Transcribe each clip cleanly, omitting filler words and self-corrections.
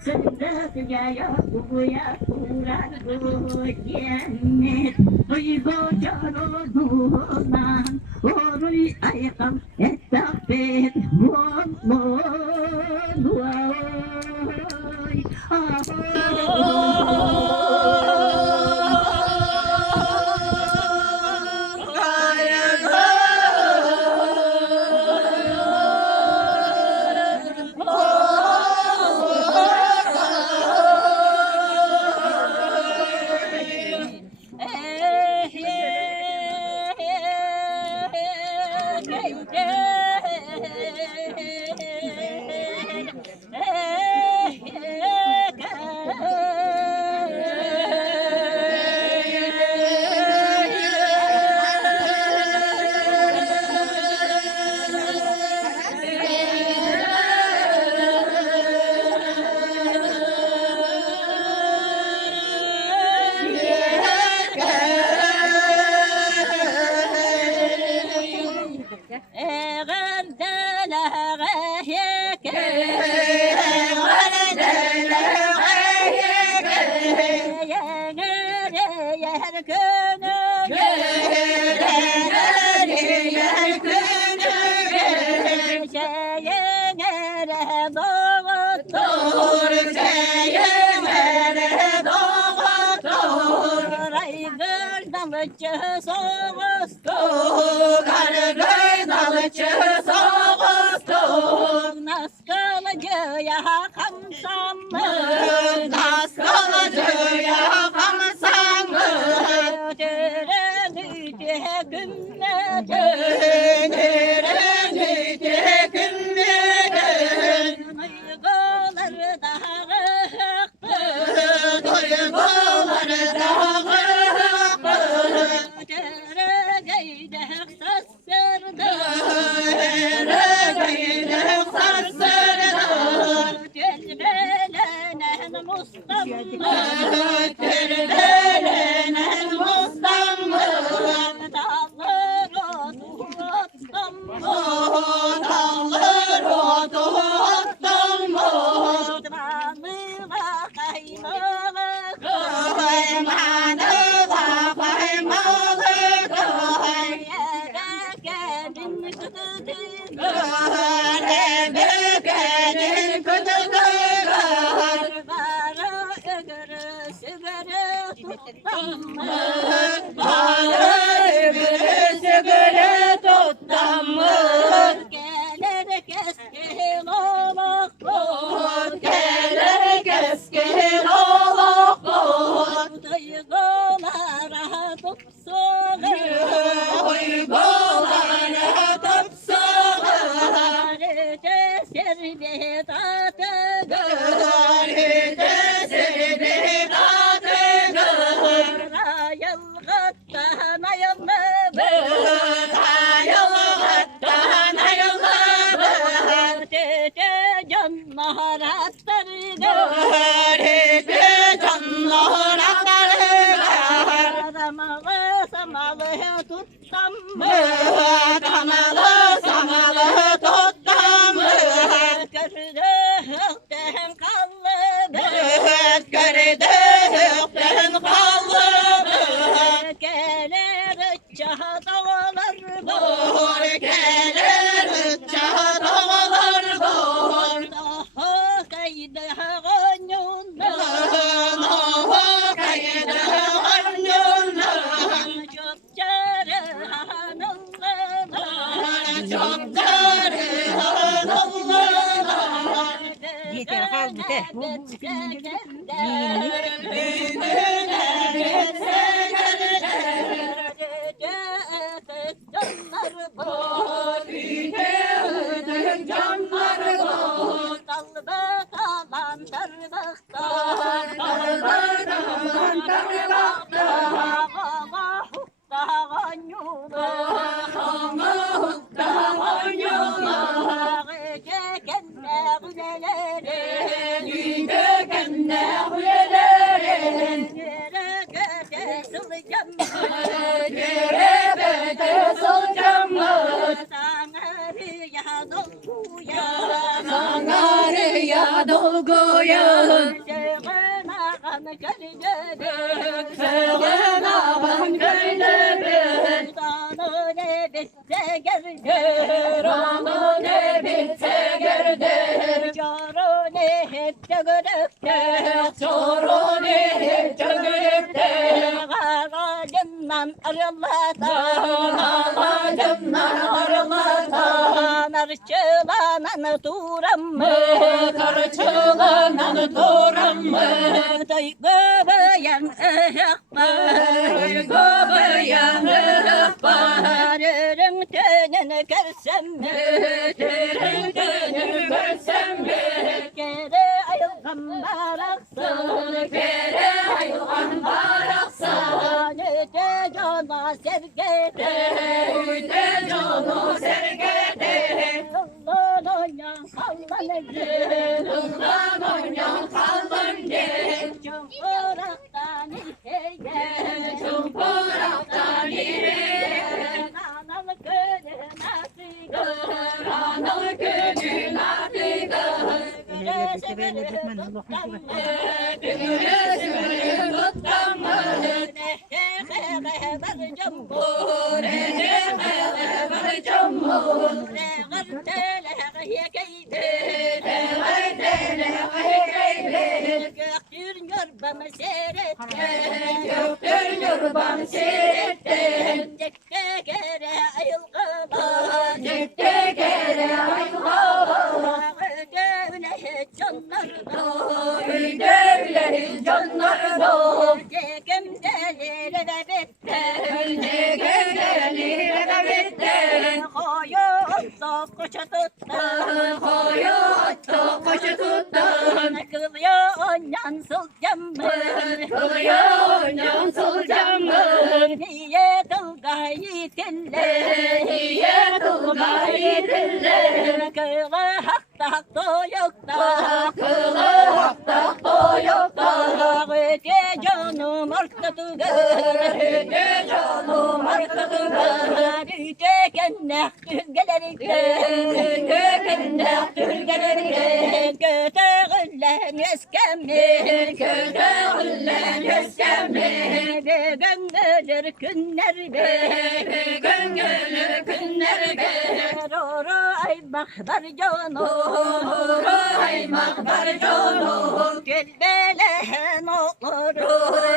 Sırrıya kuya kurardı cennet Uygu çorulunan Oruy aykam ettafet Mollu duay dolgu koyun. Sığınağın gölgedir. Sığınağın gölgedir. Kanun bitse gerdir. Ranun bitse gerdir. Çorunu hep çögürüktür. Çorunu hep çögürüktür. Ağacından arılata. Ağacından arılata. Narçılanan duram mı? Karçılanan duram mı? Duygubayan ıhbar. Duygubayan ıhbar. Yürün tönünü görsem mi? Yürün tönünü görsem mi? Geri ayılgan baraksın. Geri ayılgan baraksın. Yüce cana sergede. Yüce cana sergede. Yıldan oynan kallan gül. Yıldan oynan kallan gel. Çukuraktan ilheye. Çukuraktan ilheye. Analı gönül nasıl Analı gönül artık. Güreşi Güreşi tuttamı. Göktür yorbam seyrettin. Tekte gere ayılgılar. Tekte gere ayılgılar. Öyle canlarına. Öyle canlarına. Tekim gelir ve bitter. Tekim gelir ve bitter. Koyu da koşa tuttu. Koyu attı koşu tuttun. Kılıyor yansıl camı. Kılıyor yansıl camı. Niye kılga yitinler. Niye kılga yitinler. Kılı hakta doyukta. Kılı hakta doyukta. Öte canım ortadığı. Öte canım arkadığı. Öte kennek tülgeleri. Öte kennek tülgeleri. Göte güllen eskemir. Göte güllen eskemir. Bir gün gelir günler bir. Bir gün gelir günler bir. Roru ay mahbar canım. Ay mahbar canım. Gül belen olur.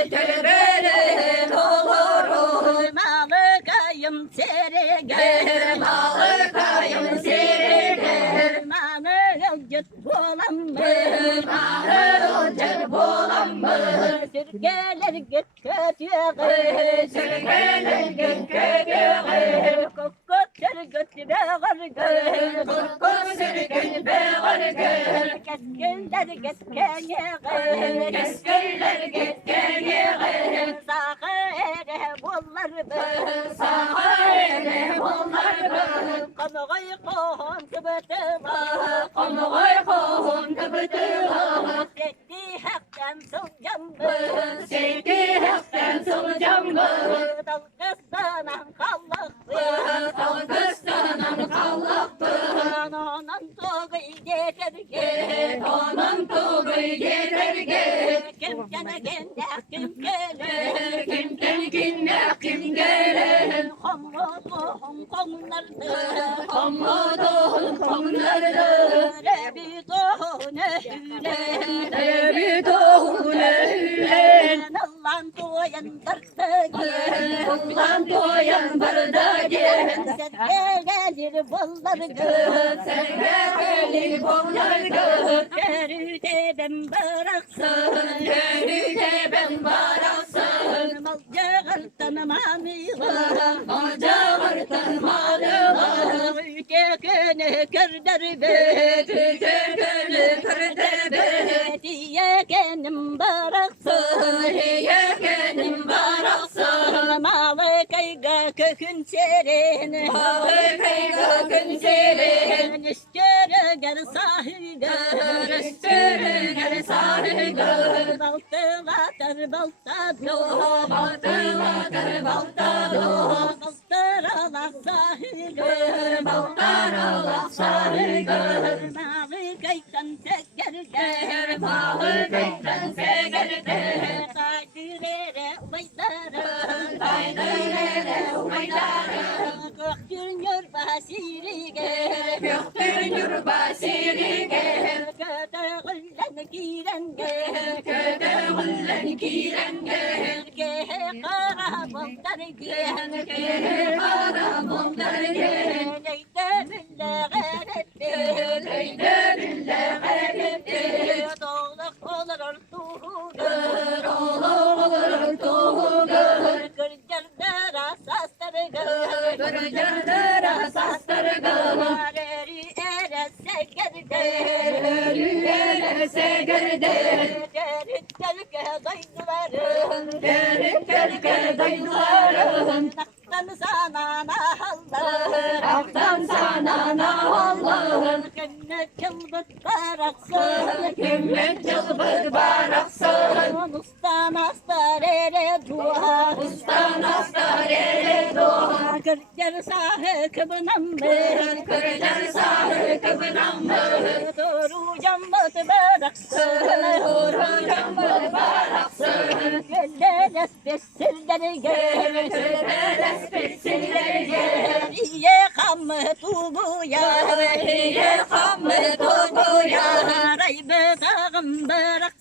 Kelebele olur. Malı kayım serger. Malı kayım serilir. Malı git bulamır. Malı olacak bulamır. Sürgeler git kötüye. Sürgeler git kötüye. Kokot sürgüt beğer. Korkut sürgün beğer. Keskinler git kenyeye. Keskinler git kenyeye. Sağere bollar be. Sahile onlar bı. Kanıgay kohon kıbıtıma. Konuğay kohun kıbıtığa. Sekti haktan sılcam be. Seydi haktan solacağım bı. Dalgıstanan kallık be. Dalgıstanan kallak bı. Anan toğu yeterge. Onun tuğu yeterge. Kim gene gende kim gelir. Kimden kinne kim gelir. Hammoduğum konlardı. Hammadoğun konlardı. Rebi doğune hüle. Evi doğune hülen. Allah'ın doğayan dartı. Kullan doyan bardağın. Sen gelir bolları gör. Sen gelir bunlar gör. Geride ben bıraksın. Geride ben baraksın. Malcağırtan mamığa. Macağırtan malına. Tekene körder be. Tükürgünü kırdı be. Diye kendim bıraksın. Yekenim baraksın. Malı kayga kökün serin. Malı kayga gün serin. Üstüre gel sahilde. Üstüne gel sahilde. Baltılatır baltado. Baltılatır baltado. Baltıralar sahilde. Baltıralar sahilde. Malı kaygan tekerge. Dağı kaydan segerde Kadirere ubaydarım Daydırere umaydarım Göktürünür basirige Göktürünür basirige Kötü güllen girenge Köde güllen kirenge Gehe kara boktar giyen Gehe kara boktar giyen Leyde bülle garetti Leyde bülle garetti Doğluk olur tuğur Oğlu olur tuğulur Kırcırdır asasları gır Kırcırdır asasları gır Areri erese gerdir Yürüyerse gerdir Derit delke daydılarım Derin kelke dayılarım Naktan sana nahallar Hak'tan sana nahallar Cennet çılbıt baraksın Kimlik çılbır baraksın Ustan astarere dua Ustan astarere doğa Kırcar sahı kıbınam mı Kırcar sahı kıbınam mı Doğru cambat baraksın Doğru cambır baraksın Gülle espesirleri gel Kırbeles bilsinler gel İye kamı tuğuya İyi kamı doğuya Raybe dağım baraksın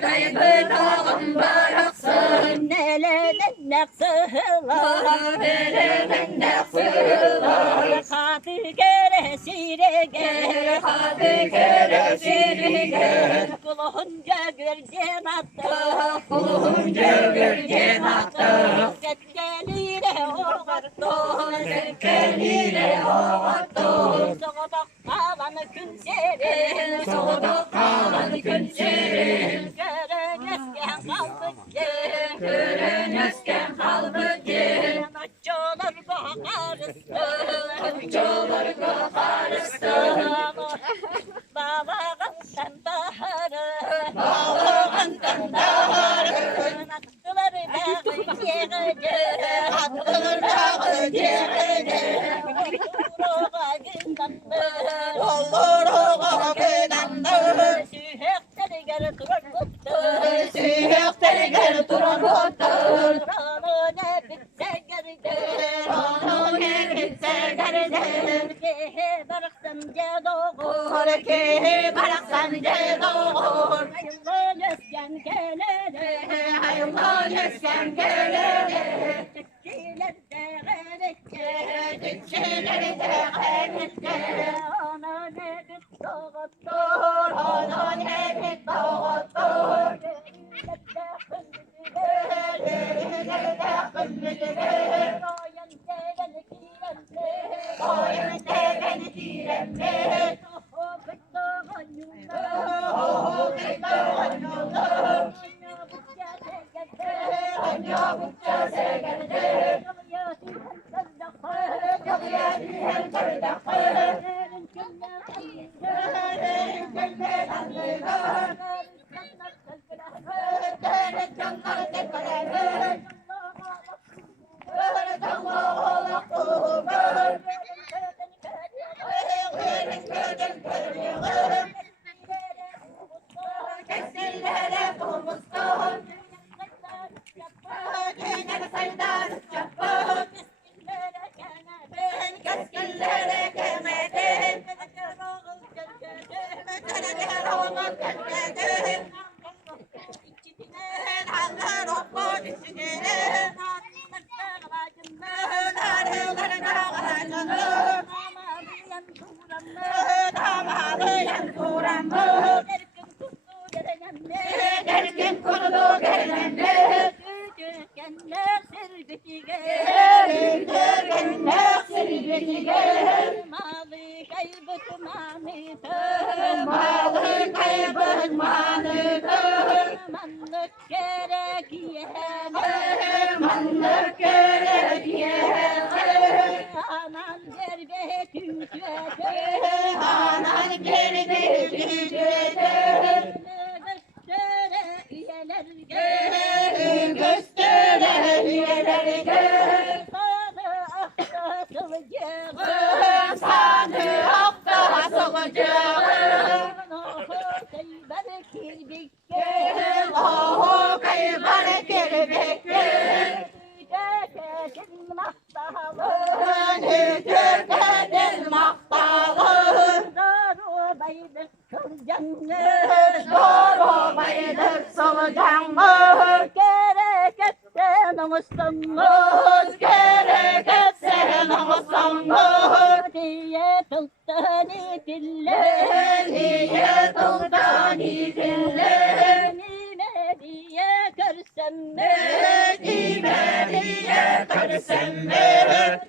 Kaybı dağım baraksın Neleden naksılar Nereden de sığlar Katı kere sire gel Hadi keresini gel Kulunca görcen attı Kulunca görgen attı Getgelire oğardı Kelile oğattı Soğuduk kalanı gün serin Soğuduk kalan günçerin Görün esken kaldık Görünüzken halbuki Naççolar bakarıstı Çoğlar kokarıstı Bağlağından baharı Bağlağından baharı Naktılar bağı yığıcı Atılır dağı yığıcı Ruğa gündandır Olur oğa gıdandır Sühekleri geri dururluktu Siyahları gel duran otur Ranı ne bitse geridir Onu ne gitse geridir Gehe baraksan cedoğur Ki baraksan cedoğur Hayırlı nesken kelere Hayırlı nesken gelere Çiçeğler de gerekçe Çiçeğleri de gayretçe Ana ne bit doğuttur Ona ne bir doğuttur Koyun teveni kiremli Oğul kıytağın yolu Anca bukça segerdi Yalıya diyen kırdakı Gönlün gönlün anlıyor Gönlün canlar tepeler Gönlün oğlak kuğur Gönlün gönlün görüyor Kesillere bulmuşsun Gönlün sayılar çapın Kesillere kemedin Gönlün oğlak gelmedin Ağlar okul içine Narıların ağacını Damalıyan turanlı Derkin kurulu gelenler Küçükkenler serveti gel Derkenler serveti gel Malı kaybı manıtı Malı kaybın manıdı Manlık gerek yene Manlık gerek yere Anan gerbe tütütü Anan geride tücede Göstere üyeler gel Göstere üyeleri gel Sadı akta sıvıcığı Sadı hafta solucağı Nuhu teyber kirbi Allahu kaybar kerbeke Tüketin maktalı Doğru baydık solucanlı Gereketse namuslanma Gereketse namuslanlı diye tultani dille Diye tultani dille Nime diye görsem Nime diye görsem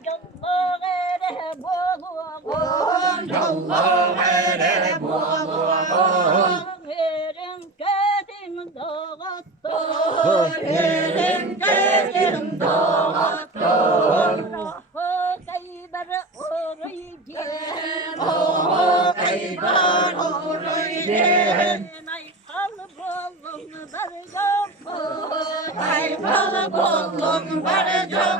Yallah ere boluğum Yallah ere boluğum Yerin kedin dağıttı Yerin kedin dağıttı Rahı kayber orayı Oho kaybar orayın Ay hal bolum bargam Kaybalı bollum barca